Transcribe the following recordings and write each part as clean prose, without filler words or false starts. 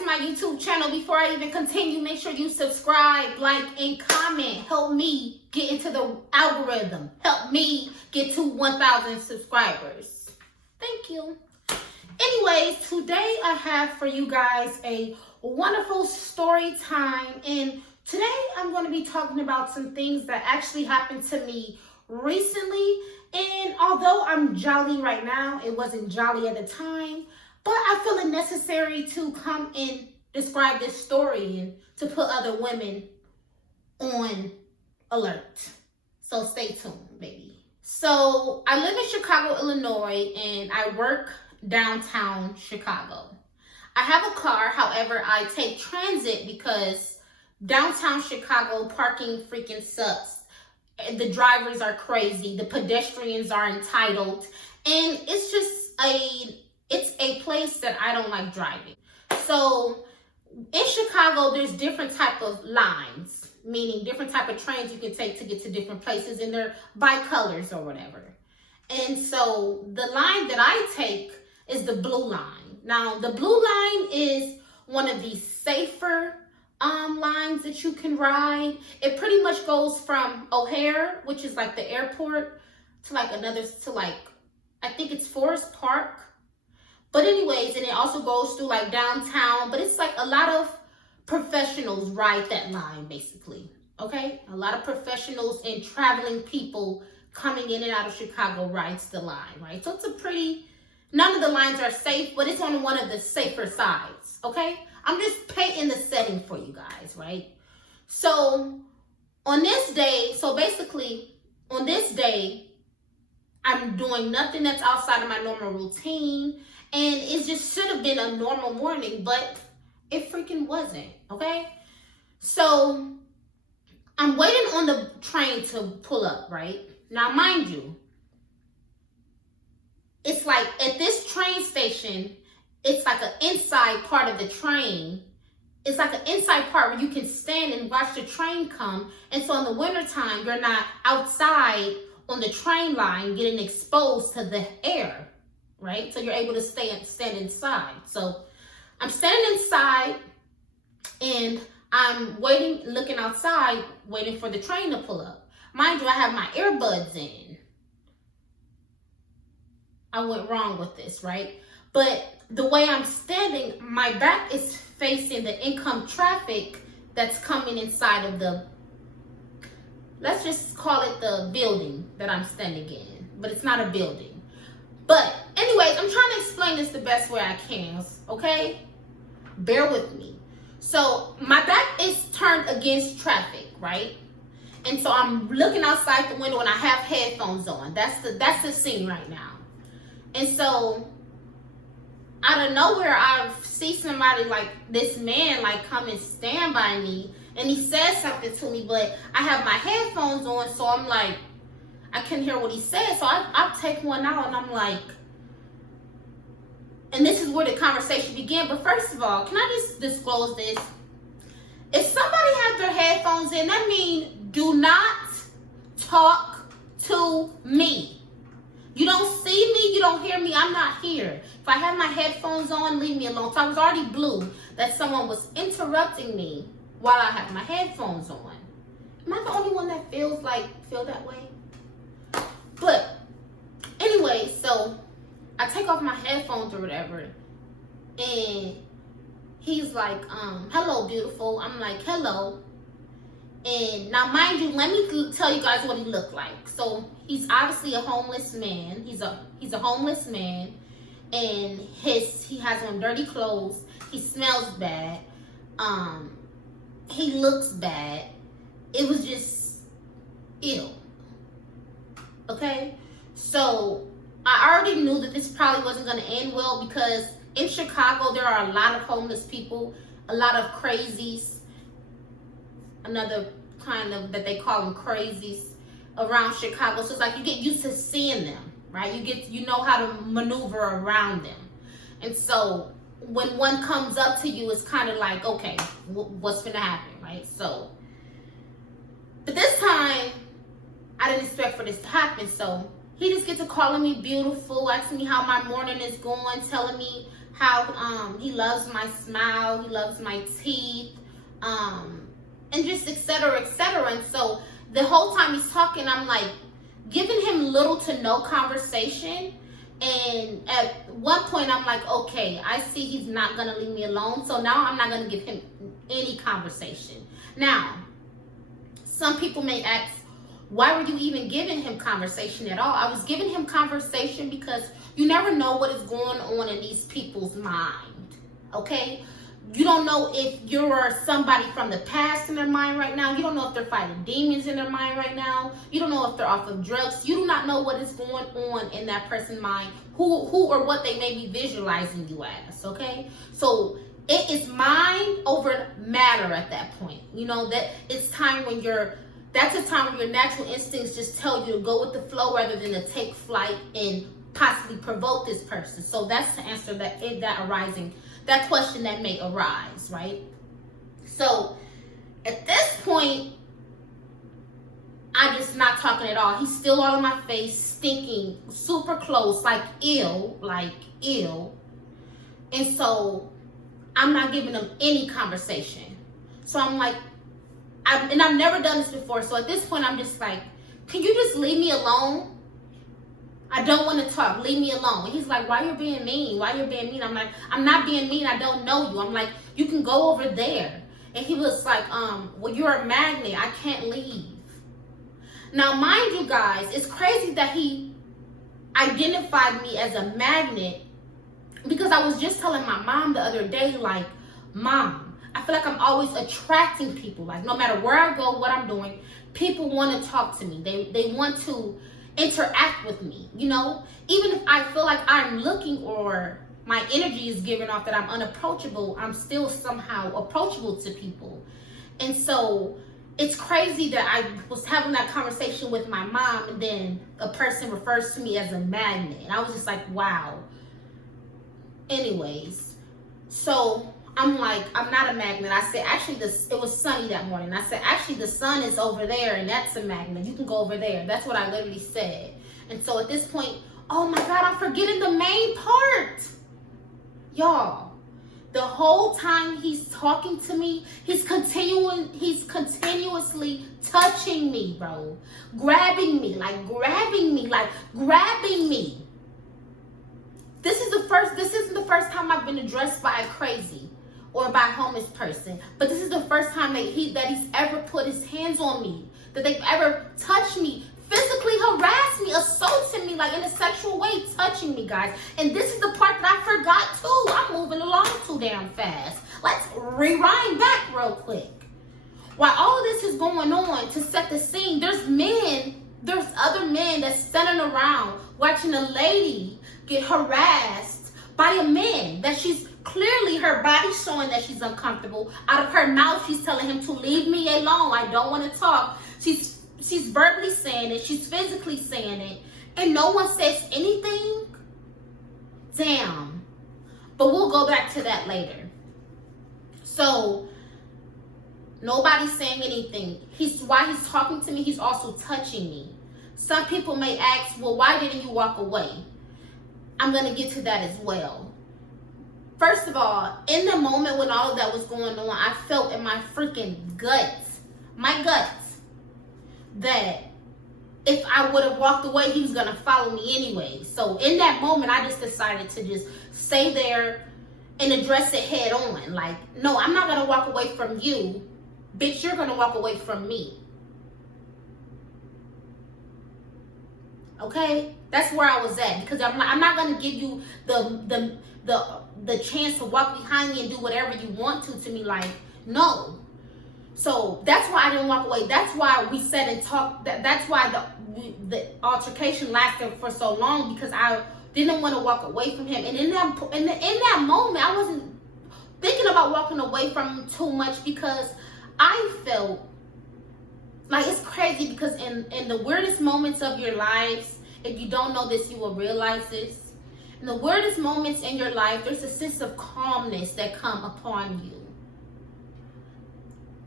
to my YouTube channel. Before I even continue, make sure you subscribe, like, and comment. Help me get into the algorithm. Help me get to 1,000 subscribers. Thank you. Anyways, today I have for you guys a wonderful story time. And today I'm going to be talking about some things that actually happened to me recently. And although I'm jolly right now, it wasn't jolly at the time. But I feel it necessary to come and describe this story and to put other women on alert. So stay tuned, baby. So I live in Chicago, Illinois, and I work downtown Chicago. I have a car, however, I take transit because downtown Chicago parking freaking sucks. The drivers are crazy, the pedestrians are entitled, and it's just a place that I don't like driving. So in Chicago, there's different type of lines, meaning different type of trains you can take to get to different places, and they're by colors or whatever. And so the line that I take is the blue line. Now, the blue line is one of the safer lines that you can ride. It pretty much goes from O'Hare, which is like the airport, to like I think it's Forest Park. But anyways, and it also goes through like downtown, but it's like a lot of professionals ride that line basically, okay? A lot of professionals and traveling people coming in and out of Chicago rides the line, right? So it's none of the lines are safe, but it's on one of the safer sides, okay? I'm just painting the setting for you guys, right? So on this day, I'm doing nothing that's outside of my normal routine. And it just should have been a normal morning, but it freaking wasn't, okay? So I'm waiting on the train to pull up, right? Now, mind you, it's like at this train station, it's like an inside part of the train. It's like an inside part where you can stand and watch the train come. And so in the wintertime, you're not outside on the train line getting exposed to the air. Right? So you're able to stand inside. So I'm standing inside and I'm looking outside, waiting for the train to pull up. Mind you, I have my earbuds in. I went wrong with this, right? But the way I'm standing, my back is facing the incoming traffic that's coming inside of let's just call it the building that I'm standing in. But it's not a building. But anyways, I'm trying to explain this the best way I can, okay? Bear with me. So my back is turned against traffic, right? And so I'm looking outside the window and I have headphones on. That's the scene right now. And so out of nowhere, I see somebody like this man like come and stand by me, and he says something to me, but I have my headphones on, so I'm like, I couldn't hear what he said, so I take one out and I'm like, and this is where the conversation began. But first of all, can I just disclose this? If somebody has their headphones in, that means do not talk to me. You don't see me, you don't hear me, I'm not here. If I have my headphones on, leave me alone. So I was already blue that someone was interrupting me while I have my headphones on. Am I the only one that feel that way? But anyway, so I take off my headphones or whatever, and he's like, hello, beautiful. I'm like, hello. And now, mind you, let me tell you guys what he looked like. So he's obviously a homeless man. He's a homeless man, and he has on dirty clothes. He smells bad. He looks bad. It was just ew. Okay, so I already knew that this probably wasn't going to end well, because in Chicago, there are a lot of homeless people, a lot of crazies, another kind of that they call them crazies around Chicago. So it's like you get used to seeing them, right? You know how to maneuver around them. And so when one comes up to you, it's kind of like, okay, what's going to happen, right? So, but this time, I didn't expect for this to happen. So he just gets to calling me beautiful, asking me how my morning is going, telling me how he loves my smile, he loves my teeth, and just etc. etc. And so the whole time he's talking, I'm like giving him little to no conversation. And at one point I'm like, okay, I see he's not gonna leave me alone, so now I'm not gonna give him any conversation. Now, some people may ask, why were you even giving him conversation at all? I was giving him conversation because you never know what is going on in these people's mind, okay? You don't know if you're somebody from the past in their mind right now. You don't know if they're fighting demons in their mind right now. You don't know if they're off of drugs. You do not know what is going on in that person's mind, who or what they may be visualizing you as, okay? So it is mind over matter at that point. You know, that it's time when that's a time when your natural instincts just tell you to go with the flow rather than to take flight and possibly provoke this person. So that's to answer that question that may arise, right? So at this point, I'm just not talking at all. He's still all in my face, stinking, super close, like ill. And so I'm not giving him any conversation. So I'm like, I've never done this before. So at this point, I'm just like, can you just leave me alone? I don't want to talk. Leave me alone. And he's like, why you being mean? Why you being mean? I'm like, I'm not being mean. I don't know you. I'm like, you can go over there. And he was like, well, you're a magnet. I can't leave. Now, mind you guys, it's crazy that he identified me as a magnet, because I was just telling my mom the other day, like, Mom, I feel like I'm always attracting people. Like, no matter where I go, what I'm doing, people want to talk to me. They want to interact with me, you know? Even if I feel like I'm looking or my energy is giving off that I'm unapproachable, I'm still somehow approachable to people. And so it's crazy that I was having that conversation with my mom, and then a person refers to me as a magnet. And I was just like, wow. Anyways, so I'm like, I'm not a magnet. I said, actually, it was sunny that morning. I said, actually, the sun is over there, and that's a magnet. You can go over there. That's what I literally said. And so at this point, oh my God, I'm forgetting the main part. Y'all, the whole time he's talking to me, he's continuously touching me, bro. Grabbing me. This isn't the first time I've been addressed by a crazy or by a homeless person, but this is the first time that he's ever put his hands on me, that they've ever touched me, physically harassed me, assaulted me, like in a sexual way, touching me, guys. And this is the part that I forgot too. I'm moving along too damn fast. Let's rewind back real quick. While all of this is going on, to set the scene, there's other men that's standing around watching a lady get harassed by a man that she's clearly, her body's showing that she's uncomfortable. Out of her mouth, she's telling him to leave me alone. I don't want to talk. She's verbally saying it. She's physically saying it. And no one says anything? Damn. But we'll go back to that later. So, nobody's saying anything. While he's talking to me, he's also touching me. Some people may ask, well, why didn't you walk away? I'm going to get to that as well. First of all, in the moment when all of that was going on, I felt in my freaking guts, that if I would have walked away, he was going to follow me anyway. So in that moment, I just decided to just stay there and address it head on. Like, no, I'm not going to walk away from you. Bitch, you're going to walk away from me. Okay? That's where I was at, because I'm not going to give you the chance to walk behind me and do whatever you want to me. Like, no. So that's why I didn't walk away. That's why we sat and talked. That's why the altercation lasted for so long, because I didn't want to walk away from him. And in that moment, I wasn't thinking about walking away from him too much, because I felt like, it's crazy, because in the weirdest moments of your lives, if you don't know this, you will realize this. In the weirdest moments in your life, there's a sense of calmness that come upon you.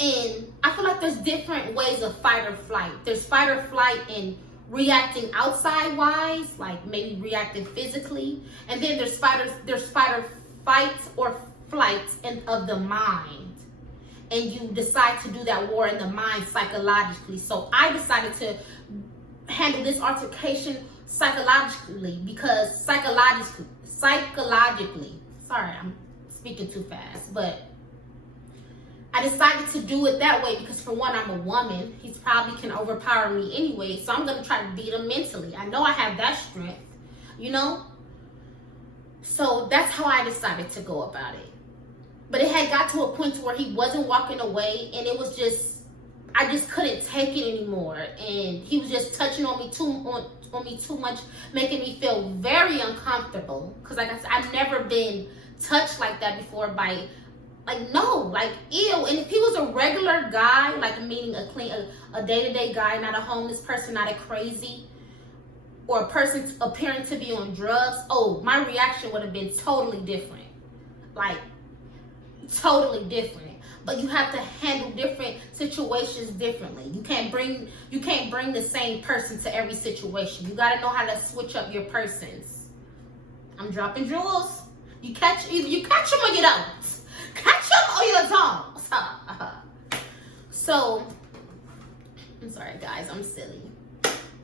And I feel like there's different ways of fight or flight. There's fight or flight in reacting outside wise, like maybe reacting physically. And then there's fight or fight or flight of the mind. And you decide to do that war in the mind psychologically. So I decided to handle this altercation psychologically, because psychologically, sorry, I'm speaking too fast, but I decided to do it that way because, for one, I'm a woman. He probably can overpower me anyway, so I'm going to try to beat him mentally. I know I have that strength, you know? So that's how I decided to go about it. But it had got to a point where he wasn't walking away, and it was just, I just couldn't take it anymore. And he was just touching on me too much, making me feel very uncomfortable. Because like I said, I've never been touched like that before by, like, no, like, ew. And if he was a regular guy, like, meaning a day-to-day guy, not a homeless person, not a crazy, or a person appearing to be on drugs, oh, my reaction would have been totally different. Like, totally different. But you have to handle different situations differently. You can't bring the same person to every situation. You got to know how to switch up your persons. I'm dropping jewels. Either you catch them or you don't. Catch them or you don't. So, I'm sorry guys, I'm silly.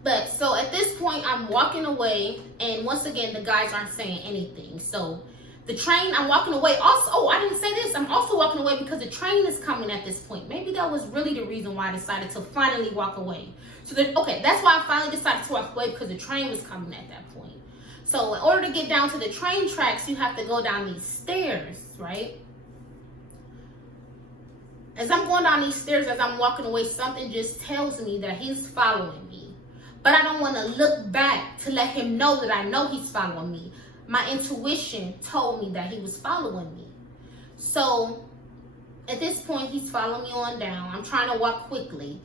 But so at this point, I'm walking away, and once again, the guys aren't saying anything. So the train, I'm walking away. Also, oh, I didn't say this. I'm also walking away because the train is coming at this point. Maybe that was really the reason why I decided to finally walk away. So okay, that's why I finally decided to walk away, because the train was coming at that point. So in order to get down to the train tracks, you have to go down these stairs, right? As I'm going down these stairs, as I'm walking away, something just tells me that he's following me. But I don't want to look back to let him know that I know he's following me. My intuition told me that he was following me. So at this point, he's following me on down. I'm trying to walk quickly.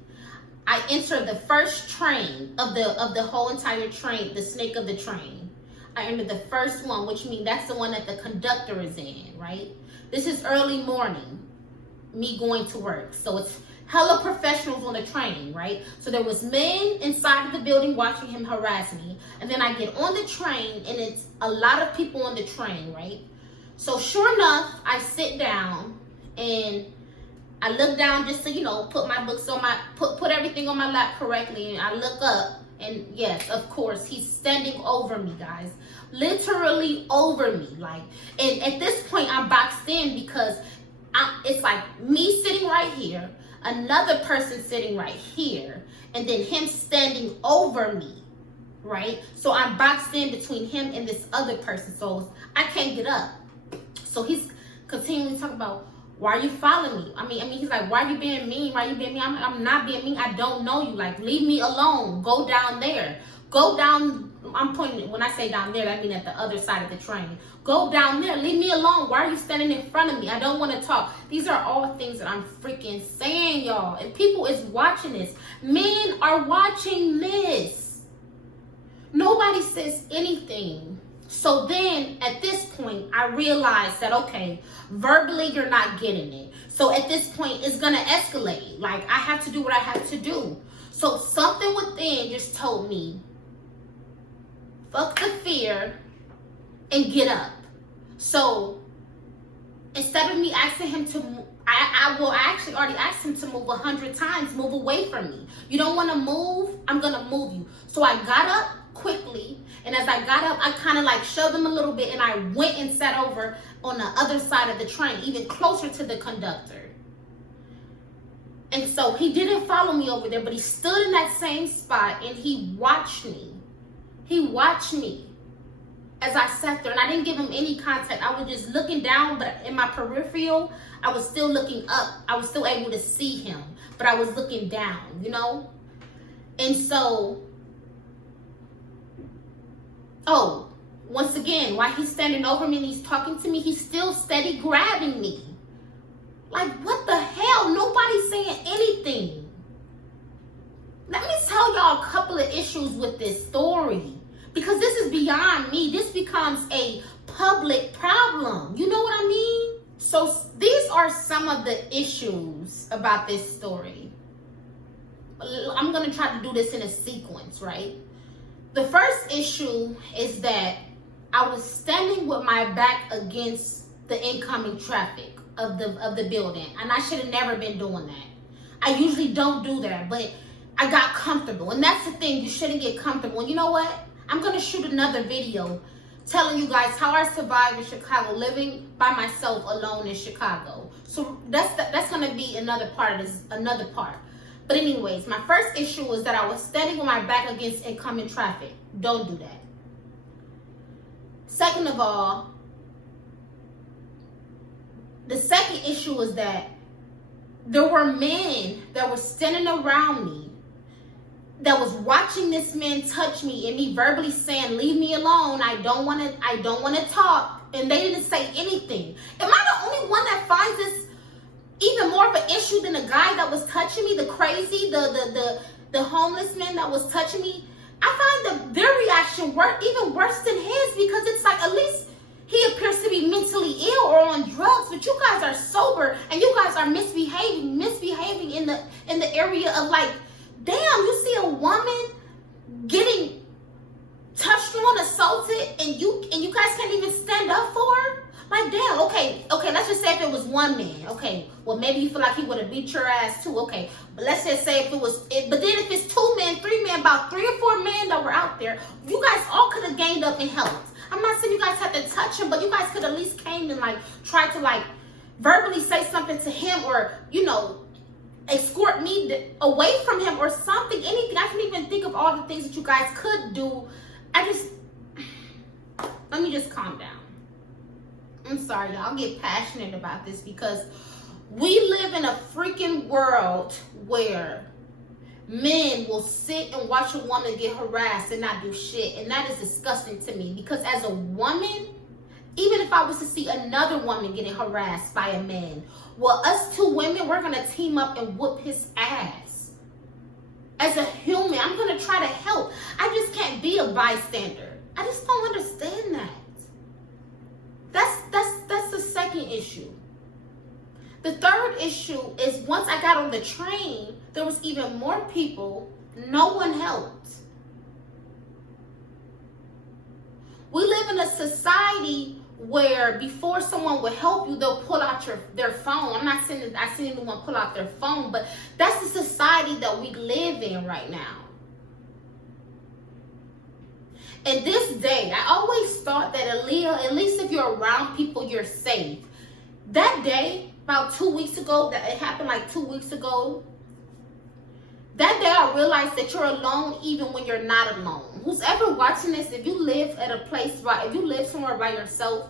I enter the first train of the whole entire train, the snake of the train. I enter the first one, which means that's the one that the conductor is in, right? This is early morning, me going to work. So it's hella professionals on the train, right? So there was men inside of the building watching him harass me. And then I get on the train, and it's a lot of people on the train, right? So sure enough, I sit down, and I look down just to, you know, put my books on put everything on my lap correctly. And I look up, and yes, of course, he's standing over me, guys. Literally over me. Like, and at this point, I'm boxed in because it's like me sitting right here, another person sitting right here, and then him standing over me, right? So I'm boxed in between him and this other person, so I can't get up. So he's continually talking about, why are you following me? I mean, he's like, why are you being mean? Why are you being mean? I'm not being mean. I don't know you. Like, leave me alone. Go down there. Go down. I'm pointing, when I say down there, I mean at the other side of the train. Go down there. Leave me alone. Why are you standing in front of me? I don't want to talk. These are all things that I'm freaking saying, y'all. And people is watching this. Men are watching this. Nobody says anything. So then at this point, I realized that, okay, verbally you're not getting it. So at this point, it's going to escalate. Like, I have to do what I have to do. So something within just told me, fuck the fear and get up. So instead of me asking him to move, I actually already asked him to move 100 times, move away from me. You don't want to move? I'm going to move you. So I got up quickly, and as I got up, I kind of like shoved him a little bit, and I went and sat over on the other side of the train, even closer to the conductor. And so he didn't follow me over there, but he stood in that same spot, and he watched me. He watched me as I sat there, and I didn't give him any contact. I was just looking down, but in my peripheral, I was still looking up. I was still able to see him, but I was looking down, you know? And so, oh, once again, while he's standing over me and he's talking to me, he's still steady grabbing me. Like, what the hell? Nobody's saying anything. Let me tell y'all a couple of issues with this story, because this is beyond me. This becomes a public problem. You know what I mean? So these are some of the issues about this story. I'm going to try to do this in a sequence, right? The first issue is that I was standing with my back against the incoming traffic of the building, and I should have never been doing that. I usually don't do that, but I got comfortable, and that's the thing. You shouldn't get comfortable. And you know what? I'm gonna shoot another video telling you guys how I survived in Chicago, living by myself alone in Chicago. So that's gonna be another part of this, another part. But anyways, my first issue was that I was standing with my back against incoming traffic. Don't do that. Second of all, the second issue was that there were men that were standing around me that was watching this man touch me and me verbally saying, leave me alone, I don't want to talk, and they didn't say anything. Am I the only one that finds this even more of an issue than the guy that was touching me, the crazy, the homeless man that was touching me? I find their reaction even worse than his, because it's like, at least he appears to be mentally ill or on drugs, but you guys are sober and you guys are misbehaving in the area of, like, damn, you see a woman getting touched on, assaulted, and you guys can't even stand up for her? Like, damn, okay, let's just say if it was one man, okay, well, maybe you feel like he would have beat your ass too, okay, but let's just say if it was, but then if it's 2 men, 3 men, about 3 or 4 men that were out there, you guys all could have gained up and helped. I'm not saying you guys had to touch him, but you guys could at least came and, like, tried to, like, verbally say something to him, or, you know, escort me away from him or something, anything. I can even think of all the things that you guys could do. Let me just calm down. I'm sorry, y'all get passionate about this, because we live in a freaking world where men will sit and watch a woman get harassed and not do shit, and that is disgusting to me, because as a woman, even if I was to see another woman getting harassed by a man, well, us 2 women, we're gonna team up and whoop his ass. As a human, I'm gonna try to help. I just can't be a bystander. I just don't understand that. That's the second issue. The third issue is, once I got on the train, there was even more people. No one helped. We live in a society where before someone would help you, they'll pull out their phone. I'm not saying that I seen anyone pull out their phone, but that's the society that we live in right now. And this day, I always thought that at least if you're around people, you're safe. That day, about 2 weeks ago, that it happened like 2 weeks ago, that day I realized that you're alone even when you're not alone. Who's ever watching this, if you live at a place, if you live somewhere by yourself,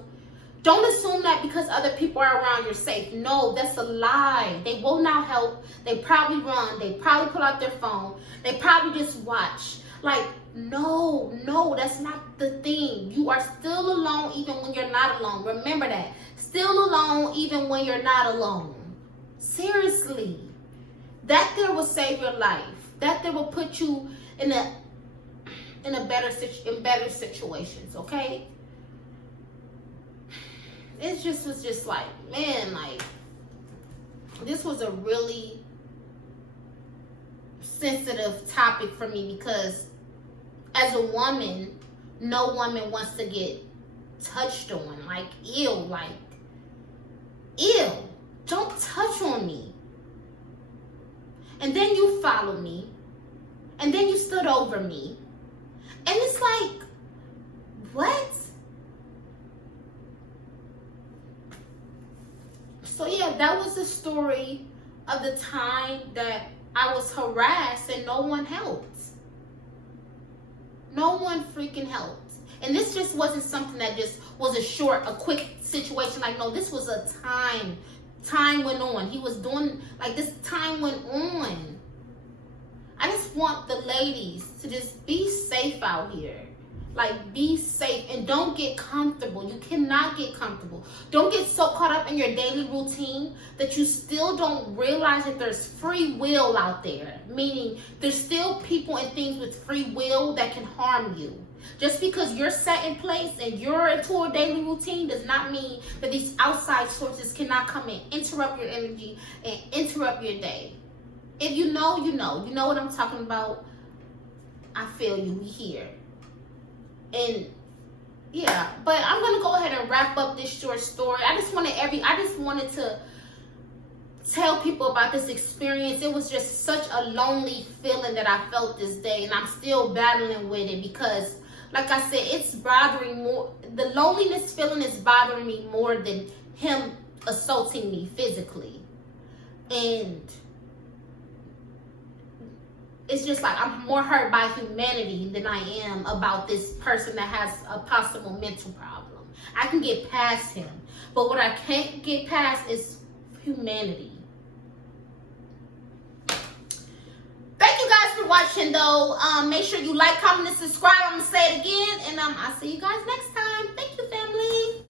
don't assume that because other people are around you're safe. No, that's a lie. They will not help. They probably run. They probably pull out their phone. They probably just watch. Like, no, that's not the thing. You are still alone even when you're not alone. Remember that. Still alone even when you're not alone. Seriously. That there will save your life. That there will put you in better situations, okay? It just was just like, man, like, this was a really sensitive topic for me, because as a woman, no woman wants to get touched on. Like, ew, don't touch on me. And then you follow me, and then you stood over me, and it's like, what? So yeah, that was the story of the time that I was harassed and no one helped. No one freaking helped. And this just wasn't something that just was a quick situation. Like, no, this was a time. Time went on. He was doing, like, this time went on. I just want the ladies to just be safe out here. Like, be safe and don't get comfortable. You cannot get comfortable. Don't get so caught up in your daily routine that you still don't realize that there's free will out there. Meaning, there's still people and things with free will that can harm you. Just because you're set in place and you're into a daily routine does not mean that these outside sources cannot come and interrupt your energy and interrupt your day. If you know, you know. You know what I'm talking about. I feel you. We here. And yeah, but I'm gonna go ahead and wrap up this short story. I just wanted to tell people about this experience. It was just such a lonely feeling that I felt this day, and I'm still battling with it because, like I said, it's bothering more. The loneliness feeling is bothering me more than him assaulting me physically. And it's just like I'm more hurt by humanity than I am about this person that has a possible mental problem. I can get past him, but what I can't get past is humanity. Thank you guys for watching, though. Make sure you like, comment, and subscribe. I'm gonna say it again, and I'll see you guys next time. Thank you.